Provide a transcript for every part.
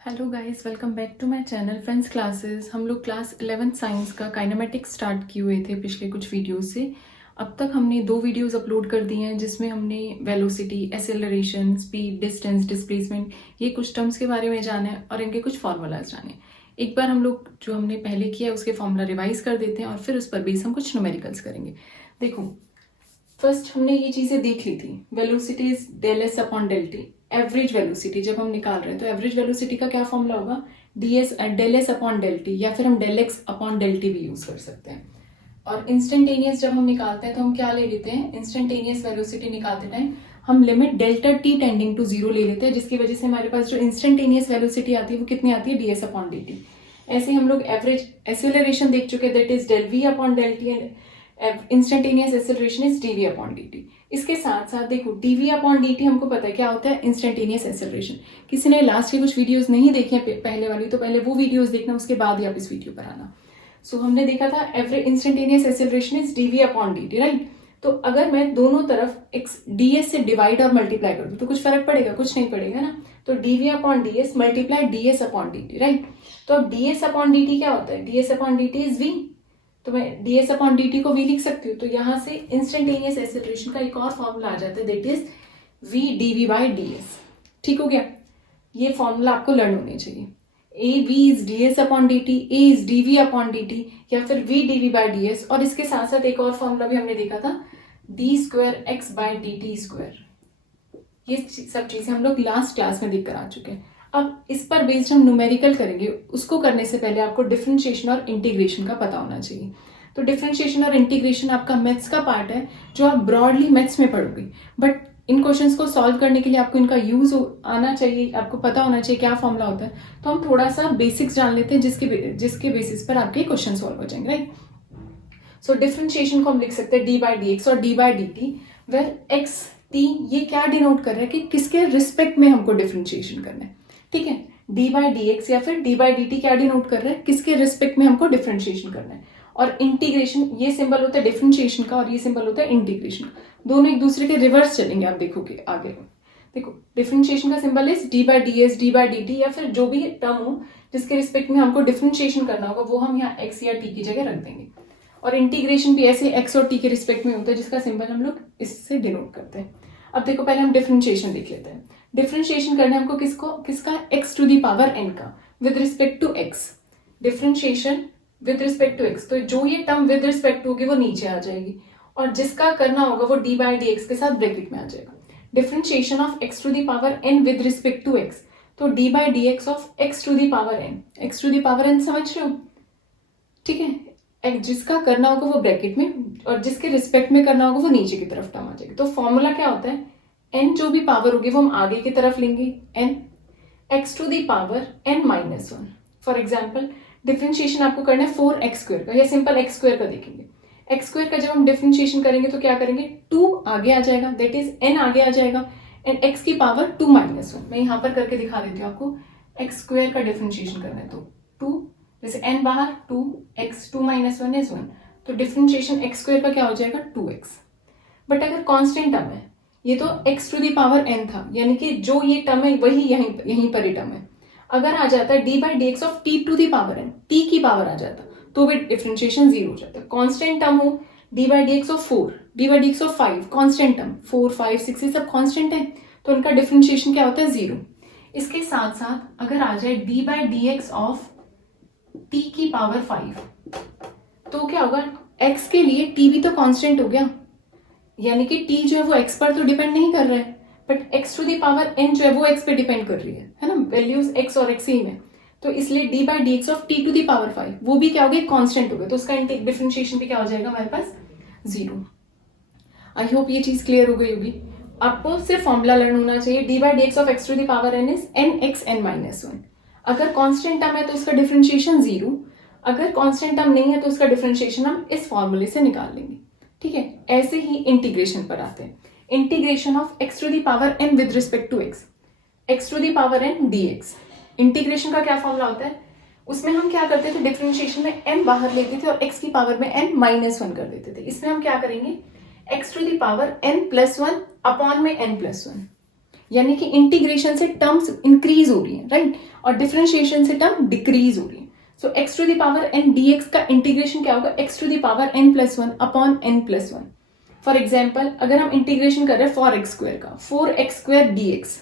Hello guys, welcome back to my channel friends classes. हम लोग class 11 science का kinematics start किए हुए थे पिछले कुछ वीडियोस से। अब तक हमने 2 वीडियोस अपलोड कर दिए हैं जिसमें हमने velocity, acceleration, speed, distance, displacement ये कुछ टर्म्स के बारे में जाना है और इनके कुछ फार्मूलाज जाने। एक बार हम लोग जो हमने पहले किया है उसके फार्मूला रिवाइज कर देते हैं और फिर उस पर बेस हम कुछ न्यूमेरिकल्स करेंगे। देखो, फर्स्ट हमने ये चीजें देख ली थी। Velocity is del S upon del T. Average velocity जब हम निकाल रहे हैं तो एवरेज वेलोसिटी का क्या फॉर्मूला होगा? D S del S upon del T, या फिर हम del X upon del T भी यूज कर सकते हैं। और इंस्टेंटेनियस जब हम निकालते हैं तो हम क्या ले लेते हैं? इंस्टेंटेनियस वेलोसिटी निकालते टाइम हम limit delta T tending to zero ले लेते हैं, जिसकी वजह से हमारे पास जो इंस्टेंटेनियस वेलोसिटी आती है वो कितनी आती है? D S upon D T. ऐसे हम लोग एवरेज एक्सेलरेशन देख चुके हैं, that is del V upon del T, and instantaneous acceleration is D V upon D T. इसके साथ साथ देखो, D V upon D T हमको पता है क्या होता है? Instantaneous acceleration. किसी ने लास्ट के कुछ वीडियोस नहीं देखे पहले वाली, तो पहले वो वीडियोस देखना, उसके बाद ही आप इस वीडियो पर आना। सो हमने देखा था average instantaneous acceleration is D V upon D T, right? तो अगर मैं दोनों तरफ डी एस से डिवाइड और मल्टीप्लाई कर दूं तो कुछ फर्क पड़ेगा? कुछ नहीं पड़ेगा ना। तो D V upon D S multiply D S upon D T, right? तो अब D S upon D T क्या होता है? D S upon D T is V. तो मैं D S upon D T को वी लिख सकती हूँ। तो यहाँ से इंस्टेंटेनियस एक्सेलरेशन का एक और फॉर्मूला आ जाता है, that is V D V by D S. ठीक हो गया? ये फॉर्मूला आपको लर्न होने चाहिए। A V is D S upon D T, A is D V upon D T, या फिर V D V by D S. और इसके साथ साथ एक और फॉर्मूला भी हमने देखा था, D square x by D T square. ये सब चीजें हम लोग लास्ट क्लास में देख कर आ चुके हैं। अब इस पर बेस्ड हम न्यूमेरिकल करेंगे। उसको करने से पहले आपको डिफरेंशिएशन और इंटीग्रेशन का पता होना चाहिए। तो डिफरेंशिएशन और इंटीग्रेशन आपका मैथ्स का पार्ट है जो आप ब्रॉडली मैथ्स में पढ़ोगे, बट इन क्वेश्चंस को सॉल्व करने के लिए आपको इनका यूज आना चाहिए, आपको पता होना चाहिए क्या फॉर्मूला होता है। तो हम थोड़ा सा बेसिक्स जान लेते हैं जिसके बेसिस पर आपके क्वेश्चन सॉल्व हो जाएंगे, राइट? सो डिफरेंशिएशन को हम लिख सकते हैं डी बाई डी एक्स और D by D T, where X T ये क्या डिनोट कर रहा है कि किसके रिस्पेक्ट में हमको डिफरेंशिएशन करना है। ठीक है, डी बाई डी एक्स या फिर डी बाई डी टी क्या डिनोट कर रहा है? किसके रिस्पेक्ट में हमको डिफरेंशिएशन करना है। और इंटीग्रेशन, ये सिंबल होता है डिफरेंशिएशन का और ये सिंबल होता है इंटीग्रेशन का। दोनों एक दूसरे के रिवर्स चलेंगे, आप देखोगे आगे। देखो, डिफरेंशिएशन का symbol is D by D S, D by D T, या फिर जो भी टर्म हो जिसके रिस्पेक्ट में हमको डिफरेंशिएशन करना होगा वो हम यहाँ एक्स या टी की जगह रख देंगे। और इंटीग्रेशन भी ऐसे एक्स और टी के रिस्पेक्ट में होता है, जिसका सिंबल हम लोग इससे डिनोट करते हैं। अब देखो, पहले हम डिफरेंशिएशन देख लेते हैं। डिफरेंशिएशन करना है हमको किसका? X to the power N का with respect to X. Differentiation with respect to X, तो जो ये टर्म विद रिस्पेक्ट होगी वो नीचे आ जाएगी, और जिसका करना होगा वो डी बाई डी एक्स के साथ ब्रैकेट में आ जाएगा। Differentiation of X to the power N with respect to X, तो D by D X of X to the power N. X to the power N समझ रहे हो? ठीक है, जिसका करना होगा वो ब्रैकेट में और जिसके रिस्पेक्ट में करना होगा वो नीचे की तरफ टर्म आ जाएगी। तो फॉर्मूला क्या होता है? एन जो भी पावर होगी वो हम आगे की तरफ लेंगे, N X to the power N minus one. For example, differentiation आपको करना है 4x स्क्वायर का, या सिंपल x स्क्वायर का देखेंगे। x स्क्वायर का जब हम डिफरेंशिएशन करेंगे तो क्या करेंगे? 2 आगे आ जाएगा, दैट इज n आगे आ जाएगा, एंड x की पावर 2 माइनस वन। मैं यहाँ पर करके दिखा देती हूँ आपको। x स्क्वायर का डिफरेंशिएशन करना है तो 2, जैसे n बाहर 2x, 2 माइनस वन इज 1, तो डिफरेंशिएशन x स्क्वायर का क्या हो जाएगा? 2x। बट अगर कांस्टेंट टर्म है, ये तो x to the power n था, यानी कि जो ये टर्म है वही यहीं पर ही टर्म है। अगर आ जाता है D by D X of T to the power N, T की पावर आ जाता तो भी डिफरेंशिएशन जीरो हो जाता है। कांस्टेंट टर्म हो, D by D X of 4, D by D X of 5, constant term 4, 5, 6 ये सब कांस्टेंट है, तो उनका डिफरेंशिएशन क्या होता है? जीरो। इसके साथ साथ अगर आ जाए D by D X of T की पावर 5, तो क्या होगा? एक्स के लिए टी भी तो कांस्टेंट हो गया, यानी कि टी जो है वो एक्स पर तो डिपेंड नहीं कर रहा है, but X to the power N जो है वो एक्स पे डिपेंड कर रही है ना? वैल्यूज एक्स और एक्स ही है, तो इसलिए D by D X of T to the power 5 वो भी क्या हो गया? कांस्टेंट हो गया, तो उसका डिफरेंशिएशन भी क्या हो जाएगा हमारे पास? जीरो। आई होप ये चीज क्लियर हो गई होगी। आपको सिर्फ फॉर्मूला लर्न होना चाहिए। D by D X of X to the power N is N X N minus one. अगर कांस्टेंट टर्म है तो इसका डिफरेंशिएशन जीरो, अगर कांस्टेंट टर्म नहीं है तो उसका डिफरेंशिएशन हम इस फॉर्मूले से निकाल लेंगे। ठीक है, ऐसे ही इंटीग्रेशन पर आते हैं। Integration of X to the power N with respect to X, X to the power N D X. Integration का क्या फॉर्मूला होता है? उसमें हम क्या करते थे? डिफरेंशिएशन में n बाहर लेते थे और x की पावर में n माइनस वन कर देते थे। इसमें हम क्या करेंगे? x to the power n plus one upon में n प्लस वन। यानी कि इंटीग्रेशन से टर्म्स इंक्रीज हो रही है, राइट, और डिफरेंशिएशन से टर्म डिक्रीज हो रही है। So x to the power n dx का इंटीग्रेशन क्या होगा, x to the power n plus one upon n plus one. For example अगर हम इंटीग्रेशन कर रहे हैं 4x स्क्वायर का, 4x स्क्वायर dx,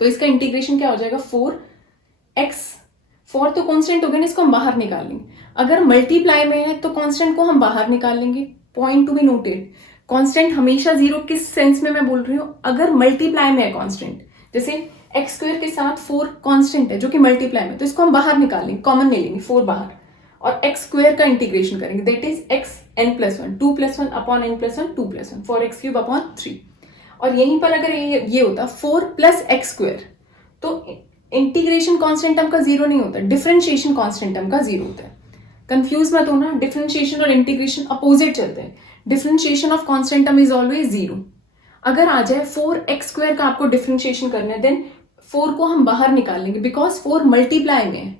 तो इसका इंटीग्रेशन क्या हो जाएगा 4x, 4 तो कांस्टेंट हो गया ना, इसको हम बाहर निकाल लेंगे। अगर मल्टीप्लाई में है तो कांस्टेंट को हम बाहर निकाल लेंगे। Point to be noted, constant हमेशा जीरो, किस सेंस में मैं बोल रही हूँ, अगर मल्टीप्लाई में है कांस्टेंट, जैसे एक्स स्क्वायर के साथ 4 कांस्टेंट है जो कि मल्टीप्लाई में, तो इसको हम बाहर निकाल लेंगे, कॉमन ले लेंगे 4 बाहर, और एक्स स्क्वायर का इंटीग्रेशन करेंगे, that is X N plus one, 2 plus one upon N plus one, 2 plus one, 4x cube upon 3। और यहीं पर अगर ये होता 4 प्लस एक्स स्क्वायर, तो इंटीग्रेशन कांस्टेंट टर्म का जीरो नहीं होता, डिफरेंशिएशन कांस्टेंट टर्म का जीरो होता है। कंफ्यूज मत होना, डिफरेंशिएशन और इंटीग्रेशन अपोजिट चलते हैं। Differentiation of constant term is always zero. अगर आ जाए 4x स्क्वायर का आपको डिफरेंशिएशन करना है, देन 4 को हम बाहर निकाल लेंगे बिकॉज 4 मल्टीप्लाई में है,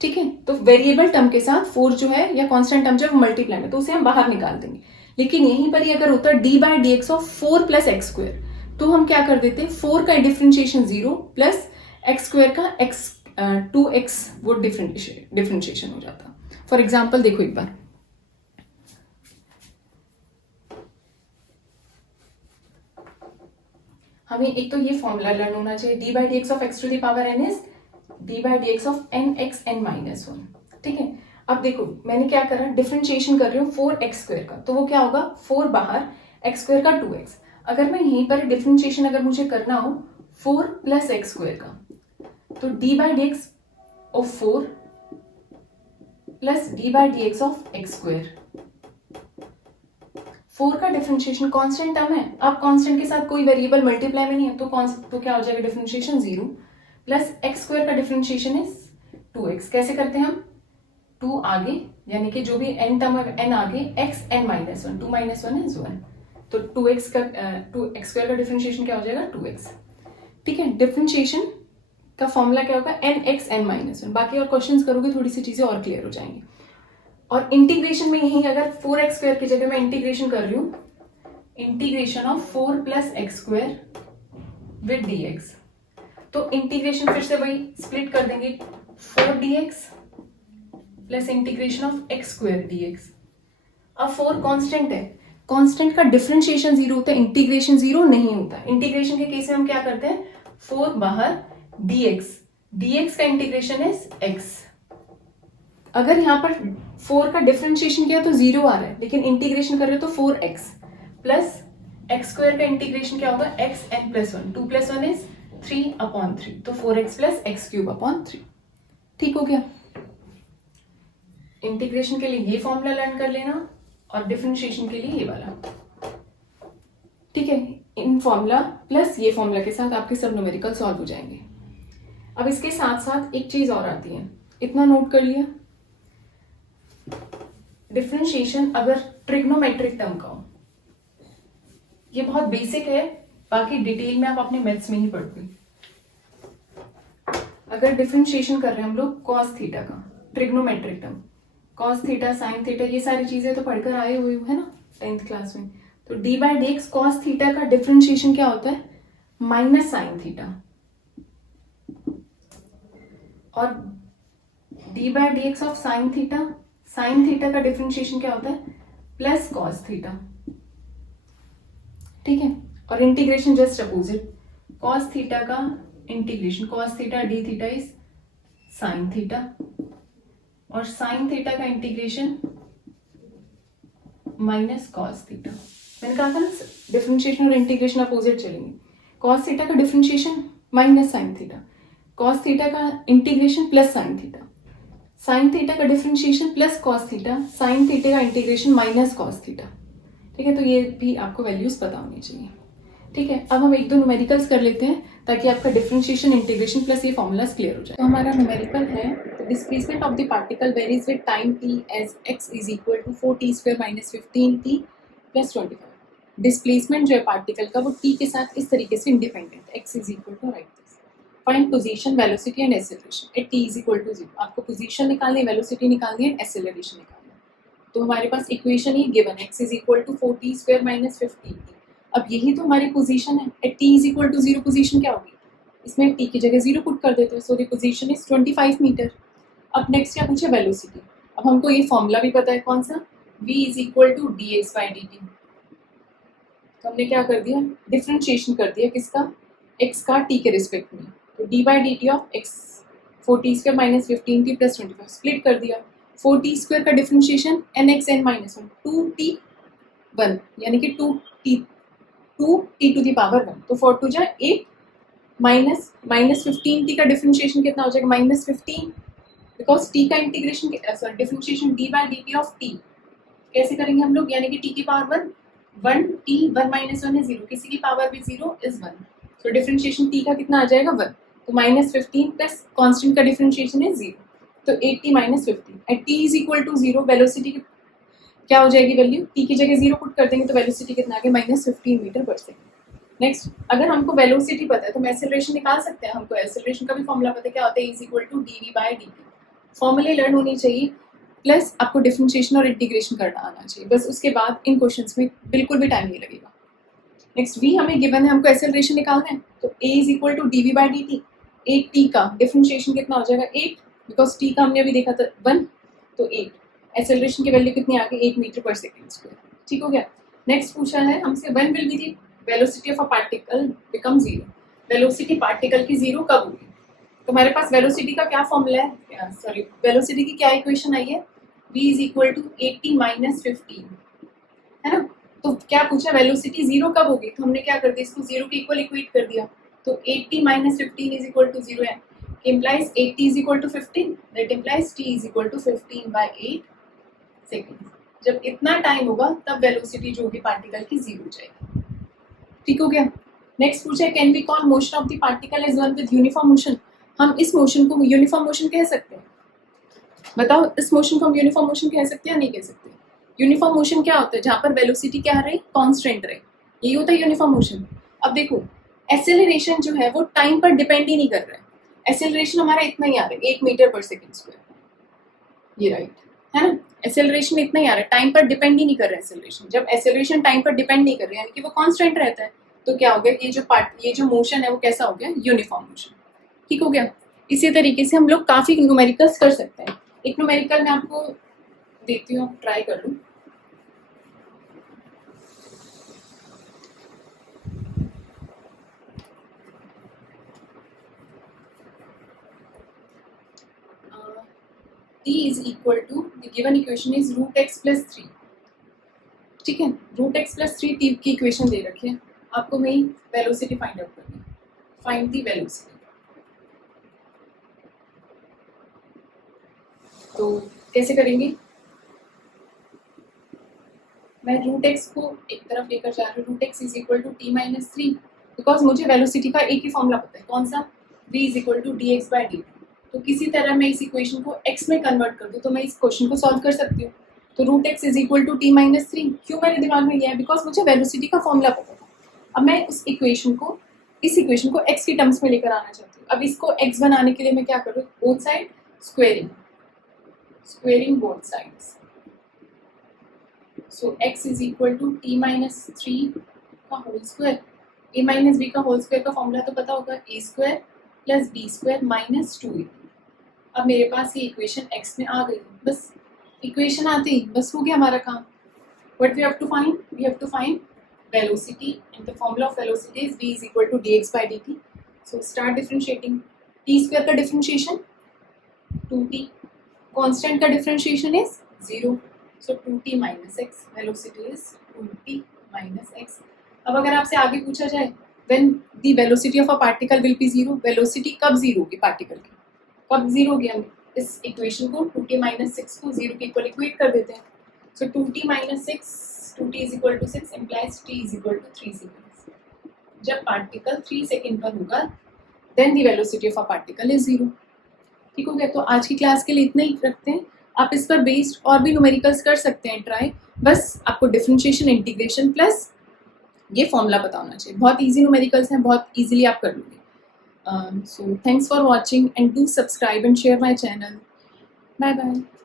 ठीक है। तो वेरिएबल टर्म के साथ 4 जो है या कांस्टेंट टर्म जो है वो मल्टीप्लाई में, तो उसे हम बाहर निकाल देंगे। लेकिन यहीं पर ही अगर होता D by D X of 4 plus X square, तो हम क्या कर देते, 4 का डिफरेंशिएशन 0 प्लस एक्स स्क्वायर का x 2x वो डिफरेंशिएशन हो जाता। फॉर एग्जाम्पल देखो एक बार, हमें एक तो ये फॉर्मूला लर्न होना चाहिए, D by D X of X to the power N is D by D X of N X N minus one, ठीक है। अब देखो मैंने क्या करा, डिफरेंशिएशन कर रही हूँ 4x स्क्वायर का, तो वो क्या होगा 4 बाहर, x स्क्वायर का 2x। अगर मैं यहीं पर डिफरेंशिएशन अगर मुझे करना हो 4 प्लस एक्स स्क्वायर का, तो D by D X of 4 plus D by D X of x square. 4 का डिफरेंशिएशन कांस्टेंट टर्म है, अब कांस्टेंट के साथ कोई वेरिएबल मल्टीप्लाई में नहीं है, तो क्या हो जाएगा डिफरेंशिएशन 0 प्लस एक्स स्क्वायर का डिफरेंशिएशन इज 2x। कैसे करते हैं हम, 2 आगे, यानी कि जो भी n टर्म है n आगे, x n minus one, 2 minus one is 1, तो 2x स्क्वायर का डिफरेंशिएशन क्या हो जाएगा 2x, ठीक है। डिफरेंशिएशन का फॉर्मूला क्या होगा n x n minus one. बाकी और क्वेश्चंस करोगे थोड़ी सी चीजें और क्लियर हो जाएंगी। और इंटीग्रेशन में यही अगर 4x स्क्वायर की जगह मैं इंटीग्रेशन कर रही हूँ, integration of 4 plus X square with dx, तो इंटीग्रेशन फिर से वही स्प्लिट कर देंगे, 4dx plus integration of x square dx। अब 4 कांस्टेंट है, कांस्टेंट का डिफरेंशिएशन 0 होता है, इंटीग्रेशन 0 नहीं होता। इंटीग्रेशन के केस में हम क्या करते हैं, 4 बाहर dx का इंटीग्रेशन इज x। अगर यहाँ पर 4 का डिफरेंशिएशन किया तो 0 आ रहा है, लेकिन इंटीग्रेशन कर रहे हो तो 4x प्लस एक्स स्क्वायर का इंटीग्रेशन क्या होगा x n plus one, 2 plus one is 3 upon 3, तो 4x plus x cube upon 3, ठीक हो गया। इंटीग्रेशन के लिए ये फॉर्मूला लर्न कर लेना और डिफरेंशिएशन के लिए ये वाला, ठीक है। इन फॉर्मूला प्लस ये फॉर्मूला के साथ आपके सब न्यूमेरिकल सॉल्व हो जाएंगे। अब इसके साथ साथ एक चीज और आती है, इतना नोट कर लिया, डिफरेंशिएशन अगर ट्रिग्नोमेट्रिक टर्म का हो, ये बहुत बेसिक है, बाकी डिटेल में आप अपने मैथ्स में ही पढ़ोगे। अगर डिफरेंशिएशन कर रहे हैं हम लोग कॉस थीटा का, trigonometric term, cos theta sine theta, ये सारी चीजें तो पढ़कर आए हुए है ना 10th क्लास में। तो D by D X cos theta का डिफरेंशिएशन क्या होता है, माइनस साइन थीटा, और D by D X of sine theta का डिफरेंशिएशन क्या होता है, प्लस कॉस थीटा, ठीक है। और integration just opposite, cos theta का integration, cos theta D theta is sine theta, और साइन थीटा का इंटीग्रेशन माइनस कॉस थीटा। मैंने कहा था ना डिफरेंशिएशन और इंटीग्रेशन अपोजिट चलेंगे। कॉस थीटा का differentiation minus sine theta, cos theta का integration plus sine theta, sine theta का differentiation plus cos theta, sine theta का इंटीग्रेशन माइनस कॉस थीटा, ठीक है। तो ये भी आपको वैल्यूज पता होनी चाहिए, ठीक है। अब हम एक दो न्यूमेरिकल्स कर लेते हैं ताकि आपका डिफरेंशिएशन, इंटीग्रेशन प्लस ये फॉर्मूलाज क्लियर हो जाए। तो हमारा न्यूमेरिकल है, displacement of the particle varies with time t as x is equal to 4t square minus 15t plus 25। Displacement जो है पार्टिकल का वो t के साथ इस तरीके से independent, x is equal to right this. Find position, velocity and acceleration at t is equal to 0। आपको पोजीशन निकालनी है, वेलोसिटी निकालनी है, एक्सेलरेशन निकालनी है। तो हमारे पास इक्वेशन ही गिवन है, x is equal to 4t square minus 15t। अब यही तो हमारी पोजीशन है, at T is equal to 0 position क्या होगी, इसमें टी की जगह 0 पुट कर देते हैं, so the position is 25 metre. अब नेक्स्ट क्या पूछे, वेलोसिटी। अब हमको ये फॉर्मूला भी पता है, कौन सा, v is equal to D X by D T. तो हमने क्या कर दिया, डिफ्रेंशिएशन कर दिया किसका, x का t के रिस्पेक्ट में, तो d by D T of x 4t square minus 15t plus 25 split कर दिया। 4t स्क्वायर का differentiation nx n minus 1 2t 1 यानी कि 2t टू द पावर 1, तो 4 टू जा 8 माइनस 15t का डिफ्रेंशिएशन कितना हो जाएगा, माइनस 15, बिकॉज t का integration sorry differentiation d by D T of t कैसे करेंगे हम लोग, यानी कि t की पावर 1 t 1 माइनस 1 है 0, किसी की पावर भी 0 इज 1, तो डिफ्रेंशिएशन t का कितना आ जाएगा 1, तो माइनस 15 प्लस कॉन्स्टेंट का डिफ्रेंशिएशन है 0, तो 8t minus 15 at t is equal to 0। Velocity क्या हो जाएगी वैल्यू, t की जगह 0 पुट कर देंगे तो वेलोसिटी कितना आ गया, माइनस 15 मीटर पर सेकेंड। नेक्स्ट, अगर हमको वेलोसिटी पता है तो हम एक्सेलरेशन निकाल सकते हैं, हमको एक्सेलरेशन का भी फॉर्मूला पता है, क्या होता है, is equal to D V by D T. फॉर्मूले लर्न होनी चाहिए, प्लस आपको डिफरेंशिएशन और इंटीग्रेशन करना आना चाहिए, बस उसके बाद इन क्वेश्चंस में बिल्कुल भी टाइम नहीं लगेगा। नेक्स्ट, v हमें गिवन है, हमको एक्सेलरेशन निकालना है, तो a is equal to D V by D T. 8t का डिफरेंशिएशन कितना हो जाएगा 8, बिकॉज t का हमने अभी देखा था 1, तो 8, एक्सेलरेशन की वैल्यू कितनी आ गई 8 मीटर पर सेकेंड स्क्वायर। ठीक हो गया। नेक्स्ट पूछा है हमसे, when will be the velocity of a particle become 0, velocity particle की 0 कब होगी। तो हमारे पास वेलोसिटी का क्या फॉर्मूला है, सॉरी वेलोसिटी की क्या इक्वेशन आई है, v is equal to 80 minus 15, है ना। तो क्या पूछा, वेलोसिटी 0 कब होगी, तो हमने क्या कर दिया, इसको 0 के इक्वल इक्वेट कर दिया, तो 80 माइनस 15 इज इक्वल टू 0 है, implies 80 is equal to 15, that implies t is equal to 15 by 8 second. जब इतना टाइम होगा तब वेलोसिटी जो होगी पार्टिकल की 0 हो जाएगी। ठीक हो गया। नेक्स्ट पूछा है, can we call motion of the particle as one with uniform motion. हम इस मोशन को यूनिफॉर्म मोशन कह सकते हैं, बताओ इस मोशन को हम यूनिफॉर्म मोशन कह सकते हैं या नहीं कह सकते। यूनिफॉर्म मोशन क्या होता है, जहाँ पर वेलोसिटी क्या रहे, कांस्टेंट रहे, यही होता है यूनिफॉर्म मोशन। अब देखो एक्सेलरेशन जो है वो टाइम पर डिपेंड ही नहीं कर रहा है, एक्सेलरेशन हमारा इतना ही आ रहा है 1 मीटर पर सेकेंड स्क्वायर, ये राइट है ना, एक्सेलरेशन इतना ही आ रहा है, टाइम पर डिपेंड ही नहीं कर रहा है एक्सेलरेशन। जब एक्सेलरेशन टाइम पर डिपेंड नहीं कर रहा है यानी कि वो कांस्टेंट रहता है, तो क्या हो गया, ये जो मोशन है वो कैसा हो गया, यूनिफॉर्म मोशन। ठीक हो गया। इसी तरीके से हम लोग काफी न्यूमेरिकल्स कर सकते हैं। एक न्यूमेरिकल मैं आपको देती हूँ, ट्राई कर लूँ। t is equal to, the given equation is root x plus 3। ठीक है, रूट एक्स प्लस 3 t की इक्वेशन दे रखी है, आपको वही वेलोसिटी फाइंड आउट करनी है, फाइंड दी वेलोसिटी। तो कैसे करेंगे, मैं रूट एक्स को एक तरफ लेकर जा रही हूँ, root X is equal to T minus 3, because मुझे वेलोसिटी का एक ही फॉर्मूला पता है, कौन सा, v is equal to D X by D T. तो किसी तरह मैं इस इक्वेशन को x में कन्वर्ट कर दूँ तो मैं इस क्वेश्चन को सॉल्व कर सकती हूँ। तो root X is equal to T minus 3 क्यों मेरे दिमाग में गया है, बिकॉज मुझे वेलोसिटी का फॉर्मूला पता था। अब मैं इस इक्वेशन को x की टर्म्स में लेकर आना चाहती हूँ। अब इसको x बनाने के लिए मैं क्या करूँ, both side squaring both sides. So x is equal to T minus 3 का whole square, a minus B का होल स्क्वायर का फॉर्मूला तो पता होगा, a square plus B square minus 2a। अब मेरे पास ये इक्वेशन x में आ गई, बस इक्वेशन आते ही बस हो गया हमारा काम। What we have to find, we have to find velocity and the formula of velocity is v is equal to dx by dt। So start differentiating, t square का डिफरेंशिएशन 2t, कांस्टेंट का differentiation is 0, so 2t minus x, velocity is 2t minus x। अब अगर आपसे आगे पूछा जाए when the velocity of a particle will be 0, velocity कब 0 होगी पार्टिकल की, कब 0 होगी, हम इस इक्वेशन को 2t माइनस 6 को 0 के इक्वल इक्वेट कर देते हैं। So 2t minus 6, 2t is equal to 6 implies t is equal to 3 seconds. जब पार्टिकल 3 सेकेंड पर होगा then the velocity of a particle is 0। ठीक हो गया। तो आज की क्लास के लिए इतना ही रखते हैं, आप इस पर बेस्ड और भी न्यूमेरिकल्स कर सकते हैं ट्राई, बस आपको डिफरेंशिएशन, इंटीग्रेशन प्लस ये फॉर्मूला पता होना चाहिए। बहुत इजी न्यूमेरिकल्स हैं, बहुत इजीली आप कर लोगे। So thanks for watching and do subscribe and share my channel. Bye bye.